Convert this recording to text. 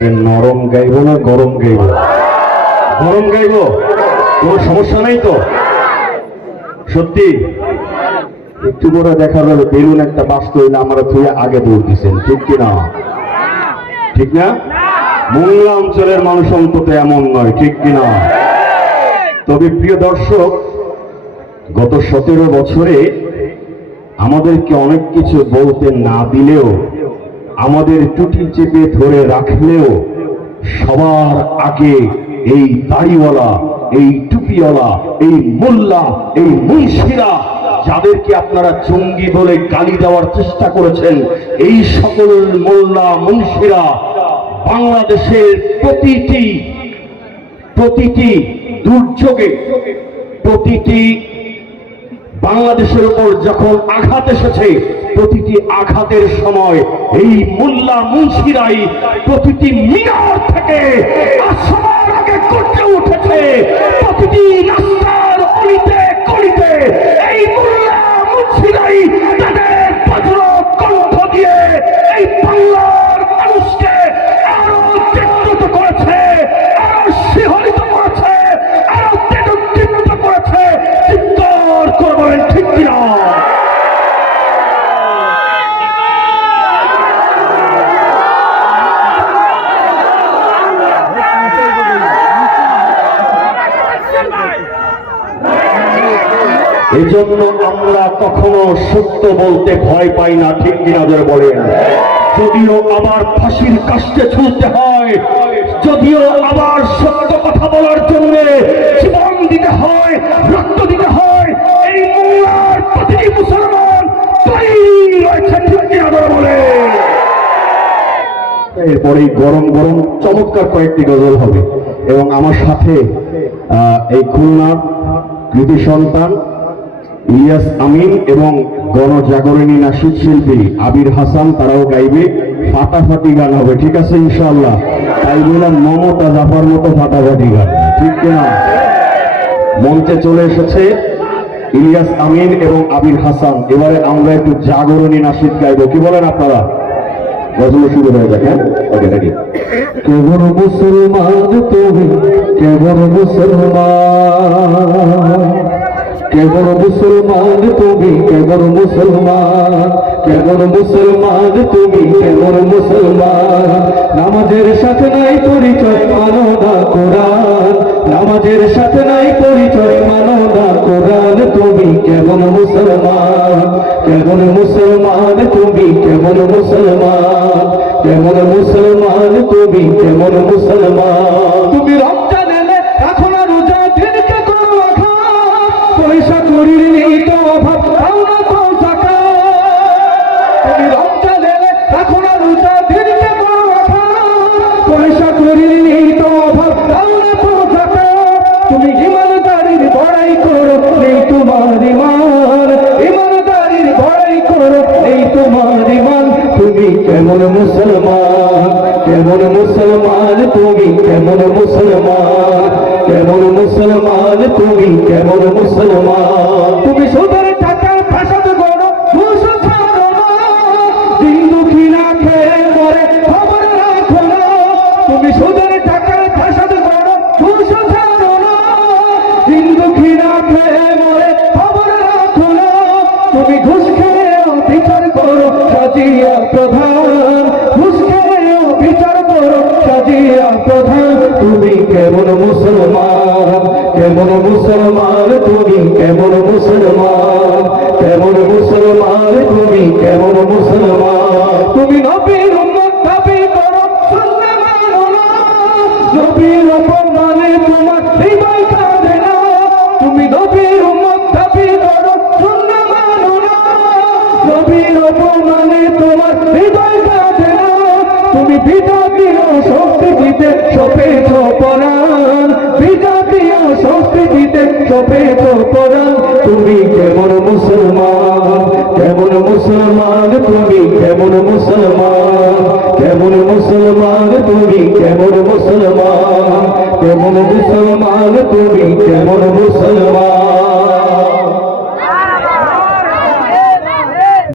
নরম গাইব না গরম গাইব? গরম গাইব? কোনো সমস্যা নাই তো? সত্যি? একটু করে দেখা যাবে বেলুন একটা বাস্ত হইলে আমরা থুয়ে আগে দৌড় দিচ্ছেন ঠিক কিনা ঠিক না? মোংলা অঞ্চলের মানুষ অন্তত এমন নয়, ঠিক কিনা তবে প্রিয় দর্শক, গত সতেরো বছরে আমাদেরকে অনেক কিছু বলতে না দিলেও আমাদের টুটি চেপে ধরে রাখলেও সবার আগে এই দাড়িওয়ালা, এই টুপিওয়ালা, এই মোল্লা, এই মুন্সিরা যাদেরকে আপনারা জঙ্গি বলে গালি দেওয়ার চেষ্টা করেছেন, এই সকল মোল্লা, মুন্সিরা বাংলাদেশের প্রতিটি প্রতিটি দুর্যোগে, প্রতিটি বাংলাদেশের উপর যখন আঘাত এসেছে, প্রতিটি আঘাতের সময় এই মোল্লা মুন্সিরাই প্রতিটি মিনার থেকে আসমান আগে করতে উঠেছে। এজন্য আমরা কখনো সত্য বলতে ভয় পাই না, ঠিক কিনা ধরে বলেন? যদিও আবার ফাঁসির কাষ্টে ঝুলতে হয়, যদিও আবার সত্য কথা বলার জন্য জীবন দিতে হয়, রক্ত দিতে হয়, এই মোল্লার প্রতিটি মুসলমান রয়েছে ঠিক কিনা ধরে বলে এরপরে গরম গরম চমৎকার কয়েকটি গজল হবে, এবং আমার সাথে এই খুলনার কৃতি সন্তান ইলিয়াস আমিন এবং গণজাগরণী নাসিদ শিল্পী আবির হাসান, তারাও গাইবে। ফাটাফাটি গান হবে, ঠিক আছে ইনশাল্লাহ তাই বললাম, মমতা জাফার মতো ফাটাফাটি গান, ঠিক কিনা? মঞ্চে চলে এসেছে ইলিয়াস আমিন এবং আবির হাসান। এবারে আমরা একটু জাগরণী নাসিদ গাইবো। কি বলেন আপনারা? হয়ে কেবল মুসলমান তুমি, কেবল মুসলমান। কেবল মুসলমান তুমি, কেবল মুসলমান কেবল মুসলমান তুমি, কেবল মুসলমান। নামাজের সাথে নাই পরিচয়, মানো না কোরআন। নামাজের সাথে নাই পরিচয়, মানো না কোরআন তুমি, কেবল মুসলমান। কেবল মুসলমান তুমি, কেবল মুসলমান। কেমন মুসলমান তুমি কেমন মুসলমান। তুমি রমজান মুসলমান, কেমন মুসলমান তুমি, কেমন মুসলমান কেমন মুসলমান তুমি, কেমন মুসলমান। তুমি সুদের টাকা ফাসাদ করো ঘুষ দিন দুঃখী না। সাজিয়া প্রধান তুমি কেমন মুসলমান? কেমন মুসলমান তুমি? কেমন মুসলমান? বিজাতীয় সংস্কৃতিতে সপেছ পরাণ। বিজাতীয় সংস্কৃতিতে সপেছ পরাণ। তুমি কেমন মুসলমান? কেমন মুসলমান? তুমি কেমন মুসলমান? কেমন মুসলমান? তুমি কেমন মুসলমান? কেমন মুসলমান? তুমি কেমন মুসলমান?